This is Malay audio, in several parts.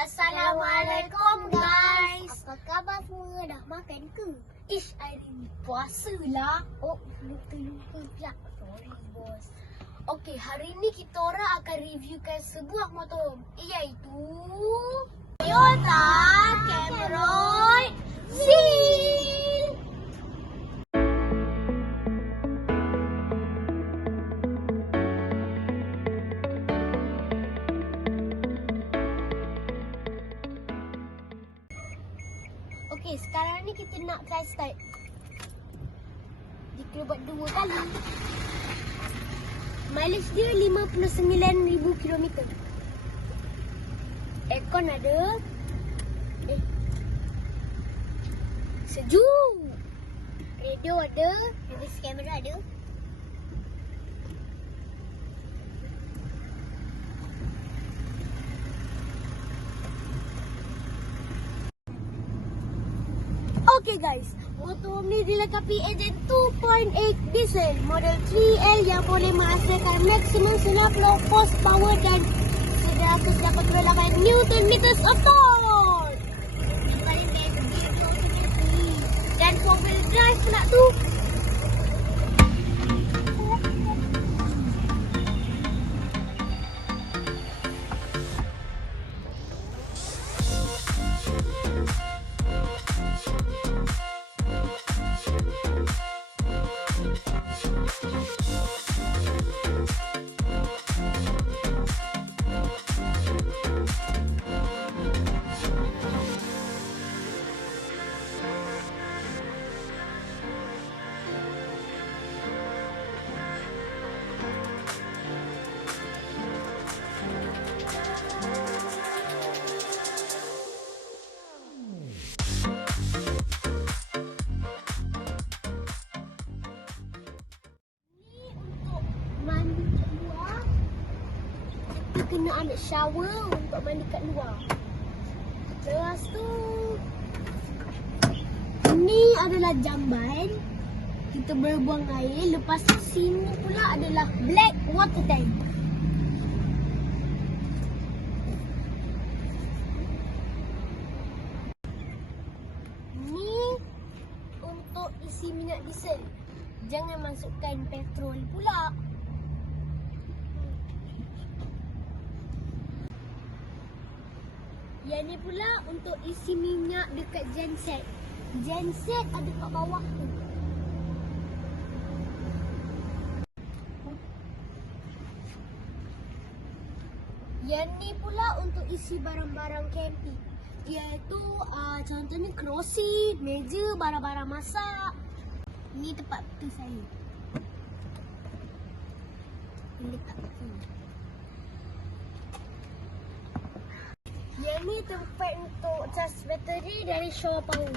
Assalamualaikum guys. Apa khabar semua? Dah makan ke? Ish, hari ni puasa lah. Oh, lupa pula. Sorry bos. Okey, hari ni kita orang akan reviewkan sebuah motorhome, iaitu Toyota Camroad zil. Okey, sekarang ni kita nak try start. Dia kena buat 2 kali. Mileage dia 59,000 km. Aircon ada. Sejuk. Radio ada. Reverse kamera ada. Okay guys, motorhome ni dilengkapi enjin 2.8 diesel model 3L yang boleh menghasilkan maksimum 90 horsepower dan 188 Newton meters of torque. Yang paling best Dan 4-wheel drive pula tu. Kita kena ambil shower untuk mandi kat luar. Lepas tu, ni adalah jamban. Kita berbuang air. Lepas tu sini pula adalah black water tank. Ni untuk isi minyak diesel. Jangan masukkan petrol pula. Yang ni pula untuk isi minyak dekat genset. Genset ada kat bawah tu. Yang ni pula untuk isi barang-barang camping. Iaitu contohnya kerusi, meja, barang-barang masak. Ni tempat tu saya. Ini letak sini. Yang ni tempat untuk cas bateri dari Showroom.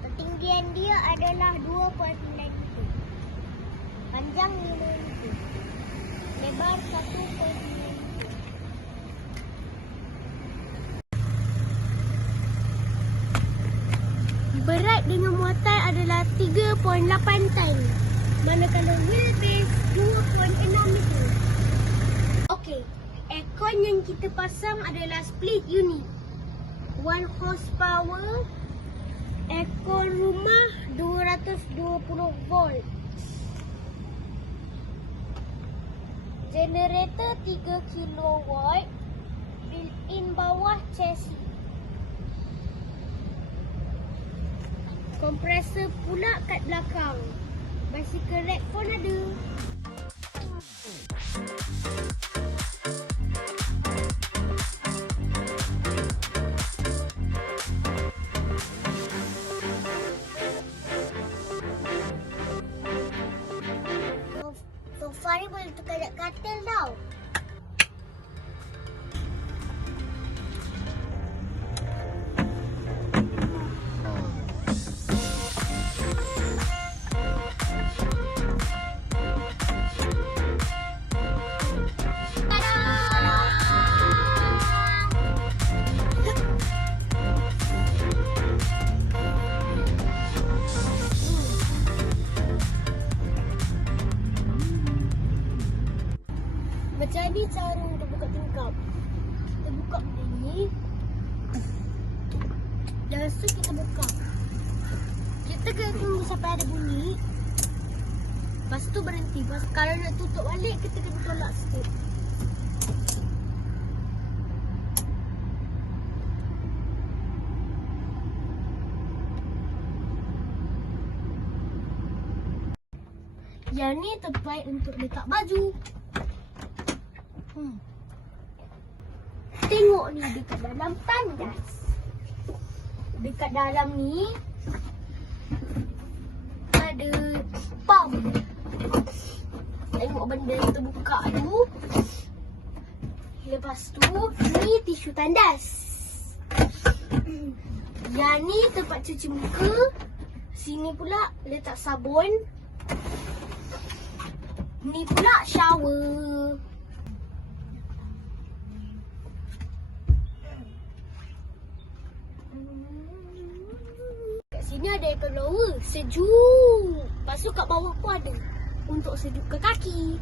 Ketinggian dia adalah 2.9 meter. Panjang 5 meter. Lebar 1.9 meter. Berat dengan muatan adalah 3.8 tan. Manakala wheelbase 2.6 meter. Okey, aircon yang kita pasang adalah split unit. 1 horsepower. Aircon rumah 220 volt. Generator 3 kilowatt. Built-in bawah chassis. Kompresor pula kat belakang. Bicycle rack pun ada. Sofa ni boleh tukar kat katil tau. Kita tunggu sampai ada bunyi. Lepas tu berhenti. Kalau nak tutup balik, kita kena tolak sikit. Yang ni terbaik untuk letak baju. Tengok ni dekat dalam tandas. Dekat dalam ni ada pump. Tengok benda yang terbuka tu. Lepas tu ni tisu tandas. Yang ni tempat cuci muka. Sini pula letak sabun. Ni pula shower. Kat sini ada aircon blower. Sejuk. Lepas tu kat bawah pun ada untuk sejuk ke kaki.